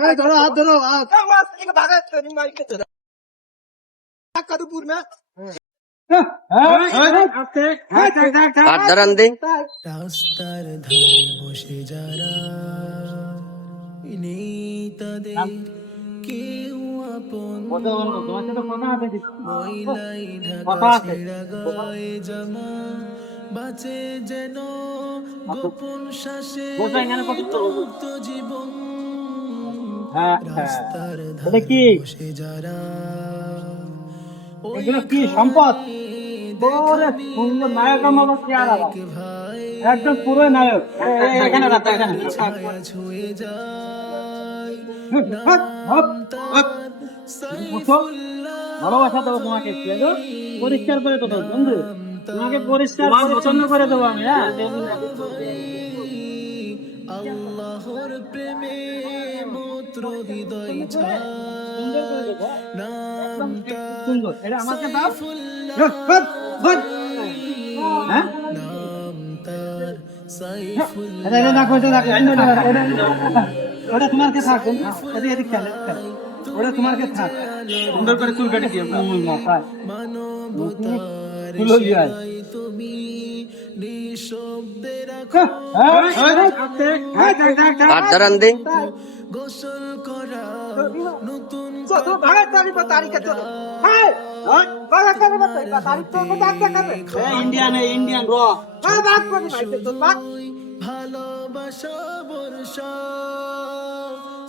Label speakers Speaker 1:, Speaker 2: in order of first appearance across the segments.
Speaker 1: এই ধরো হাত ধরো হাত
Speaker 2: হাত ধরান দি
Speaker 3: রাস্তার ধারে বসে যারা নেই তাদের কেউ আপন ময়লাই ঢাকা ছেঁড়া গায়ে জামা বাঁচে যেন গোপন শ্বাসে জীবন রাস্তার ধারে
Speaker 1: এগুলো কি সম্পদ? নায়ক আমার চেহারা একদম পুরো নায়ক। এখানে রাত এখানে
Speaker 3: ছায়া ছুঁয়ে যায়
Speaker 1: ভালোবাসা দেবো তোমাকে পরিষ্কার করে দেবো বন্ধু। তোমাকে পরিষ্কার পরিচ্ছন্ন করে দেবো আমি হ্যাঁ?
Speaker 3: আল্লাহর প্রেমে মূত্র হৃদয় ছায় নাম তার
Speaker 1: সুন্দর। এটা আমাকে দাও। হ্যাঁ, হ্যাঁ, হ্যাঁ। হ্যাঁ?
Speaker 3: নাম তার সাইফুল্লাহ।
Speaker 1: এটা এটা এটা এটা এটা। ওটা তোমার কে থাক এদিকে এদিকে খেলে। ওটা তোমার কে থাক। সুন্দর করে চুল কাটি দিও। মাথায়।
Speaker 3: মানবতার
Speaker 1: দিয়ে
Speaker 3: তুমি
Speaker 1: হ্যাঁ, হ্যাঁ, হ্যাঁ, হ্যাঁ, হ্যাঁ, হ্যাঁ, হ্যাঁ।
Speaker 2: হাত ধরান দি
Speaker 3: গোসল করা নতুন
Speaker 1: ইন্ডিয়ান ইন্ডিয়ান র
Speaker 3: ভালোবাসা বর্ষা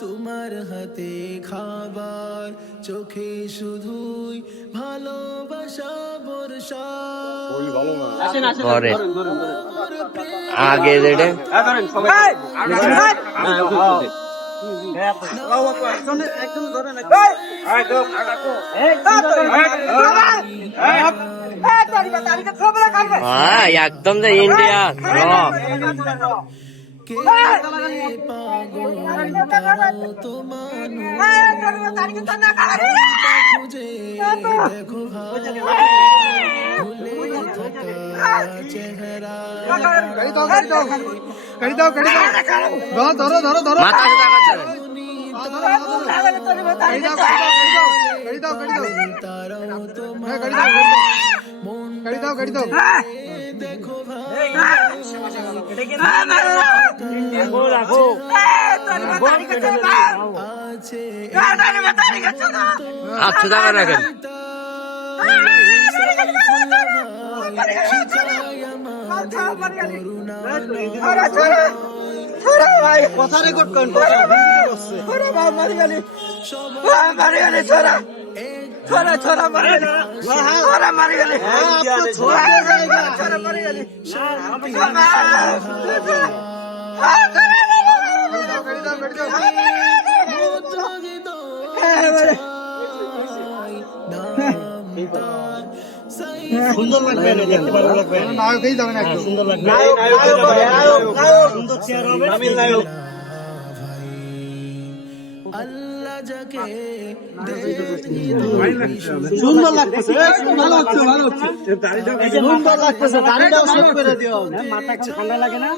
Speaker 3: তোমার হাতে খাবার চোখে শুধুই ভালোবাসা বর্ষা।
Speaker 2: আগে
Speaker 1: হ্যাঁ। হ্যাঁ, হ্যাঁ।
Speaker 2: হ্যাঁ একদম যে ইন্ডিয়া
Speaker 3: কে পাগল তোমার খুঁজে দেখো ভুলে থাকা চেহারা।
Speaker 1: ধরো ধরো ধরো
Speaker 2: সোজা করছে
Speaker 1: গাড়ি দাও গাড়ি দাও হ্যাঁ,
Speaker 3: তোমার
Speaker 1: গাড়ি দাও গাড়ি দাও
Speaker 3: মন
Speaker 1: গাড়ি দাও
Speaker 3: দেখো ভাই
Speaker 1: রাখো
Speaker 3: আছে
Speaker 2: হাত সোজা করে রাখেন
Speaker 1: কথা রেকর্ড সুন্দর লাগবে একটু সুন্দর লাগবে নায়ক সুন্দর চেয়ার হবে নায়ক
Speaker 3: যাকে
Speaker 1: সুন্দর লাগতেছে ভালো হচ্ছে ভালো হচ্ছে সুন্দর লাগতেছে দাড়িটাও সেট করে দিও। মাথা ঠান্ডা লাগে না?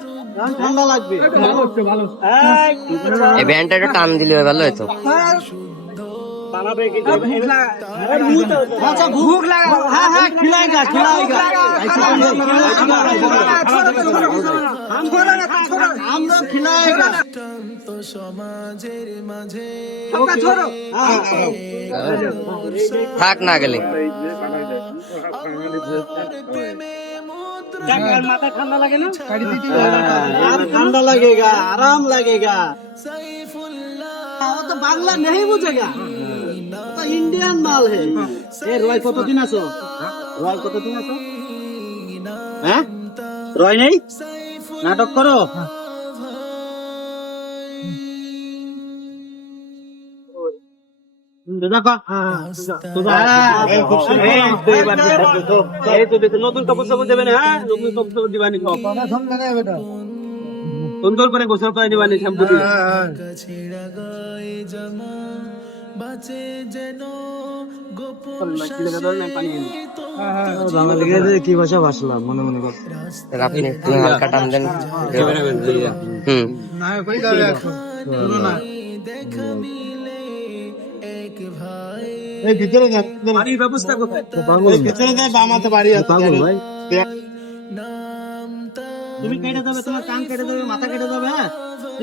Speaker 2: টান দিলে ভালো
Speaker 1: ভুক লাগা হ্যাঁ হ্যাঁ
Speaker 2: থাক না গেলে
Speaker 1: ঠান্ডা লাগে না আরাম বাংলা নেই বুঝেগা ইন্ডিয়ান মাল হে রয় কতদিন আছো রয় কতদিন আছো রয় নেই নাটক করো নতুন কাপড় দেবেন হ্যাঁ নতুন কাপড় দিবানি সুন্দর করে গোসল করে নিবানি শ্যাম্পু দিয়ে
Speaker 3: যেন গোপন
Speaker 1: কি ভাষা ভাসলাম মনে মনে কর।
Speaker 2: আপনি একটু হালকা টান দেন। হুম।
Speaker 3: দেখা মিলে এক ভাই।
Speaker 1: এই ভিতরে পানির ব্যবস্থা কোথায়? ভিতরে যায় বামাতে বাড়ি আছে পাগল ভাই।
Speaker 3: নাম তার
Speaker 1: তুমি কেটে দেবে তোমার কান কেটে যাবে মাথা কেটে যাবে হ্যাঁ?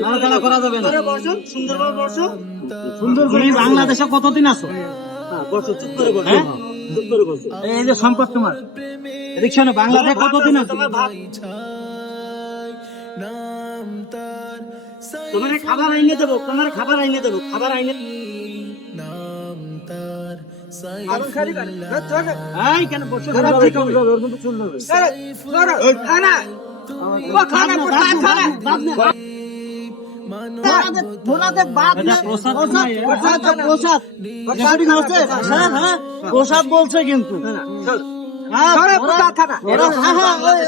Speaker 1: নাড়াচাড়া করা যাবে না। সুন্দরভাবে বসো সুন্দর তুমি বাংলাদেশে কতদিন আছো? চুপ করে বসো চুপ করে বসো এই যে সম্পদ তোমার। বাংলাদেশে কতদিন আছো? তোমার খাবার আইনে দেবো তোমার খাবার আইনে দেবো খাবার আইনে
Speaker 3: তার
Speaker 1: কেন বসে খারাপ ঠিক হবে প্রসাদ হ্যাঁ হ্যাঁ বলছে কিন্তু হ্যাঁ, ওরা- ওরা হ্যাঁ, হ্যাঁ, ওই-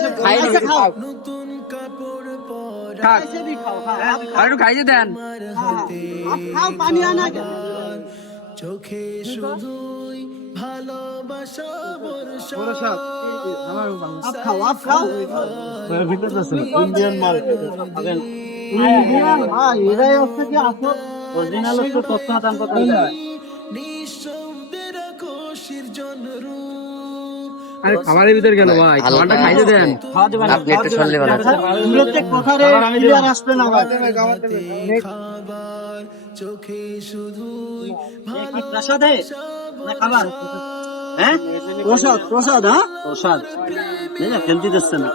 Speaker 1: এসে খাও।
Speaker 3: নতুন কাপড় পরা
Speaker 1: এসে দি খাও, হ্যাঁ। আপ খাও, পানি আনা কেন?
Speaker 3: চোখে শুধুই ভালোবাসা বর্ষা।
Speaker 1: ইন্ডিয়ান মাল। এরাই হচ্ছে কি আসল অরিজিনাল হচ্ছে তথ্য আদান প্রদান
Speaker 4: আরে খাবারের ভিতরে কেন ভাই। খাবারটা খাইতে দেন।
Speaker 2: আপনি একটু।
Speaker 1: দূরের থেকে কথা রে, clear আসবে না ভাই।
Speaker 3: খাবার চোখে শুধুই
Speaker 1: এ প্রসাদে? খাবার? হ্যাঁ? প্রসাদ, প্রসাদ, হ্যাঁ? প্রসাদ। ফেলতে দিচ্ছে না।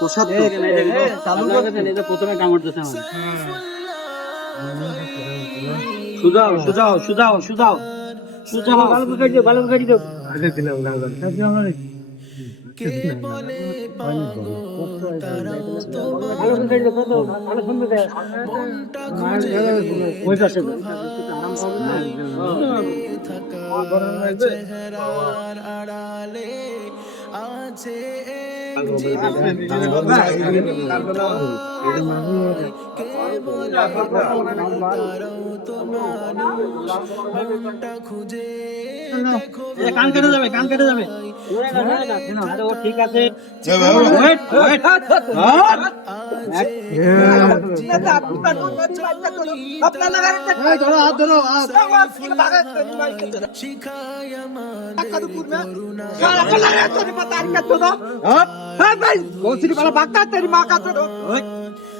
Speaker 1: প্রসাদ প্রথমে কামড় দিতে হবে। সুজাও, সুজাও, সুজাও, সুজাও। সুজাও, ভালো করে কাটিও, ভালো করে কাটিও।
Speaker 3: কে বলে পাগল তারাও তো। মনটা খুঁজে থাকা চেহারার আড়ালে আছে এক জীবন কে খুঁজে
Speaker 1: কান কেটে যাবে কান কেটে যাবে ঠিক আছে Wait, wait. হ্যাঁ? এই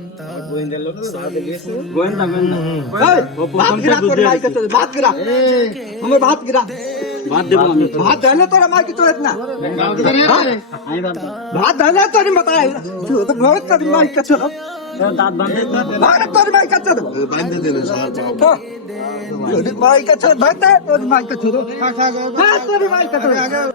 Speaker 1: গোয়েন্দা, গোয়েন্দা।
Speaker 5: আমার ভাত গিরা
Speaker 1: ভাত দেবো আমি।
Speaker 5: ভাত ধরলে তোরা মার কি চলে না
Speaker 1: ভাত
Speaker 5: ধরলে তোর বহুত তোর কাছে
Speaker 1: তোর দাঁত বাঁধে
Speaker 5: তোর মার কাছে তো
Speaker 6: দিলে
Speaker 5: তোর মার কাছে ভাত তোর
Speaker 3: ধারায়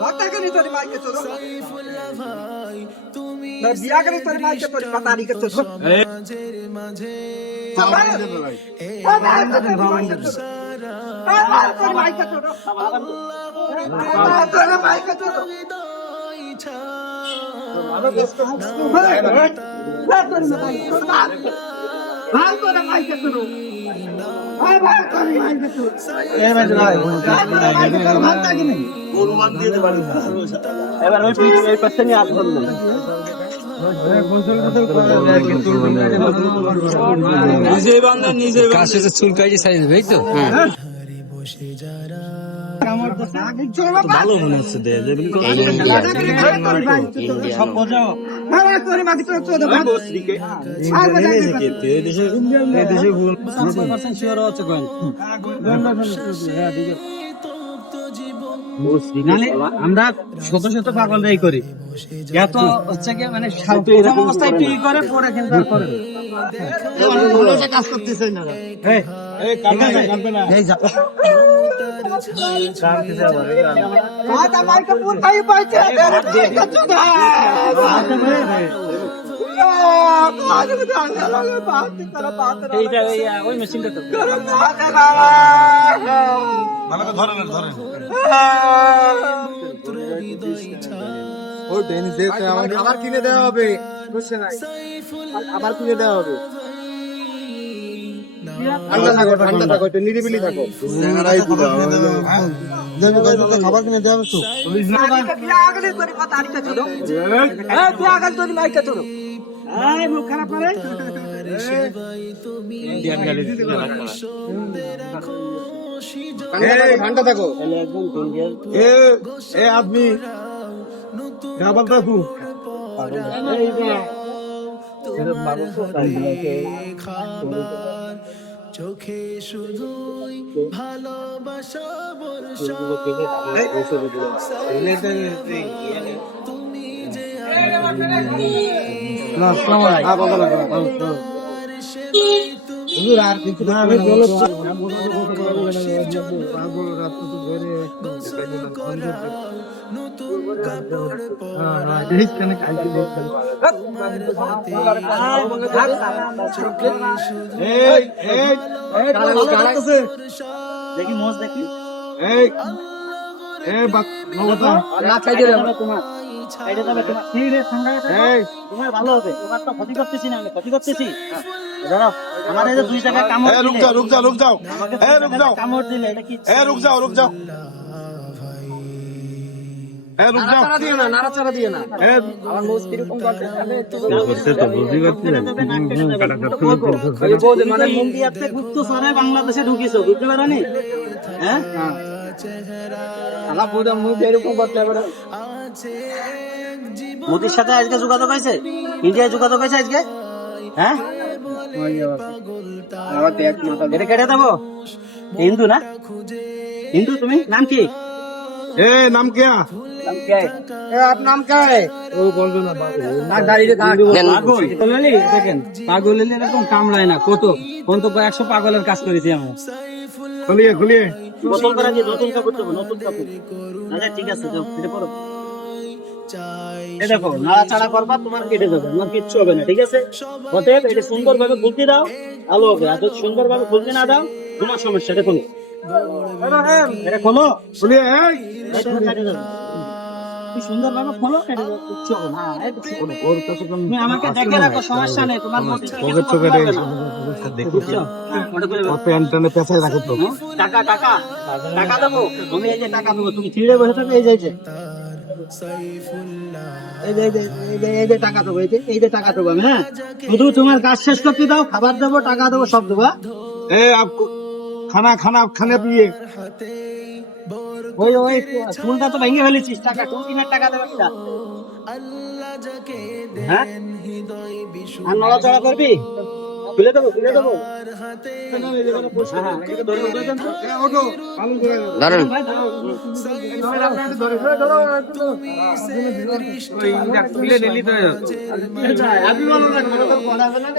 Speaker 5: ভাত কেন তোর মার কাছে
Speaker 3: সাইফুল্লাহ ভাই তুমি
Speaker 5: না বিয়া করে তোর মার কাছে তোর তোর তোর কাছে তোর মার কাছে
Speaker 3: হৃদয় ছা
Speaker 5: ভাই তোর মার কাছে
Speaker 1: এবার ওই পিঠ পাশে নিয়ে হাত ধরলো।
Speaker 4: চুল কাটি সাইজ ভাই তো
Speaker 3: ধারে বসে যারা
Speaker 1: ভালো মনে হচ্ছে সব বোঝাও।
Speaker 5: তোর মার কাছে তোর ভাত
Speaker 1: বস্তিকে। এই দেশে ভুল। 95% sure হচ্ছে কয়েন।
Speaker 3: তপ্ত জীবন
Speaker 1: নাহলে আমরা শত শত পাগল করি এত হচ্ছে কি মানে অবস্থায় টি করে, পরে কিন্তু
Speaker 5: কাজ করতেছে না
Speaker 1: ওই মেশিনটা তো
Speaker 5: ও খাবার কিনে দেওয়া হবে বুঝছে না খাবার কিনে দেওয়া হবে ঠান্ডা থাকো ঠান্ডা থাকো একটু নিরিবিলি থাকো খাবার কিনে দেওয়া হবে তো
Speaker 1: খারাপ করে
Speaker 5: ঠান্ডা থাকো এ আদমি খাবার
Speaker 3: চোখে শুধুই ভালোবাসা বর্ষা তুমি যে নতুন কাপড়
Speaker 5: এই এই
Speaker 1: দেখি মোজ দেখি
Speaker 5: এই এই বাত নবতা
Speaker 1: না খাইতে দেবে তোমার ভালো হবে তোমার তো ক্ষতি করতেছি না আমি ক্ষতি করতেছি আমার বাংলাদেশে ঢুকিছো বুঝতে পারি হ্যাঁ সাথে আজকে যোগাযোগ হয়েছে? ইন্ডিয়ায় যোগাযোগ হয়েছে আজকে? হ্যাঁ? হিন্দু না? হিন্দু তুমি? নাম কি? নাম কামড়ায় না কত? একশো পাগলের কাজ করেছি আমি।
Speaker 6: খুলিয়ে খুলিয়ে।
Speaker 1: নতুন কাপড় নতুন কাপড়। ঠিক আছে দেখো নাড়াচাড়া করবা তোমার কেটে যাবে আমার কিচ্ছু হবে না ঠিক আছে? অতএব এটা সুন্দরভাবে খুলতে দাও আলো হবে আর যদি সুন্দরভাবে খুলতে না দাও তোমার সমস্যা এটা খোলো এটা খোলো খুলে। টাকা দেবো তুমি এই বসে থাকো এই যাইছে টাকা দেবো এই দেবো হ্যাঁ? শুধু
Speaker 6: খানা খানা খানে
Speaker 1: ওই ওই তো ভেঙে ফেলেছিস টাকা চুল টাকা দেবে না হ্যাঁ? নড়াচড়া করবি? খুলে দেবো খুলে দেবো।
Speaker 5: দারুণ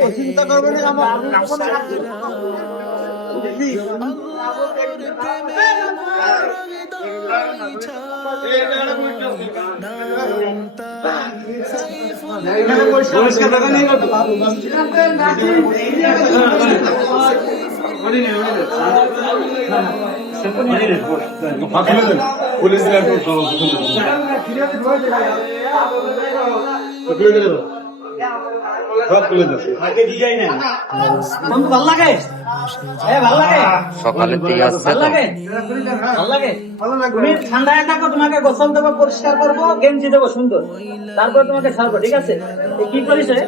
Speaker 5: চিন্তা করবে আমার
Speaker 1: নমস্কার দাদা নেই কত
Speaker 6: পুলিশ ने
Speaker 1: বন্ধু ভালো লাগে? এ ভালো লাগে?
Speaker 2: আসছে
Speaker 1: ভালো লাগে? ভালো লাগে? তুমি ঠান্ডায় থাকো তোমাকে গোসল দেবো পরিষ্কার করব গেঞ্জি দেবো সুন্দর। তারপর তোমাকে ছাড়বো ঠিক আছে? কি করিস আসো।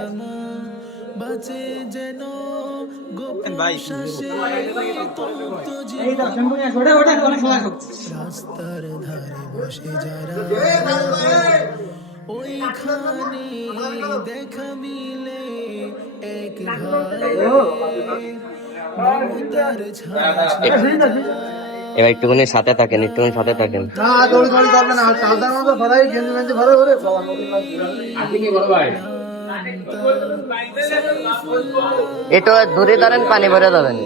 Speaker 3: রাস্তার ধারে বসে যারা ওইখানে দেখা মিলে এক
Speaker 2: এবার একটুখানি সাথে থাকেন একটুখানি সাথে থাকেন।
Speaker 7: না দৌড়ি দৌড়ি করবে না ভরাই গেঞ্জি গেঞ্জি ভরে ভরে
Speaker 2: একটু দূরে দাঁড়ান পানি ভরে যাবেন।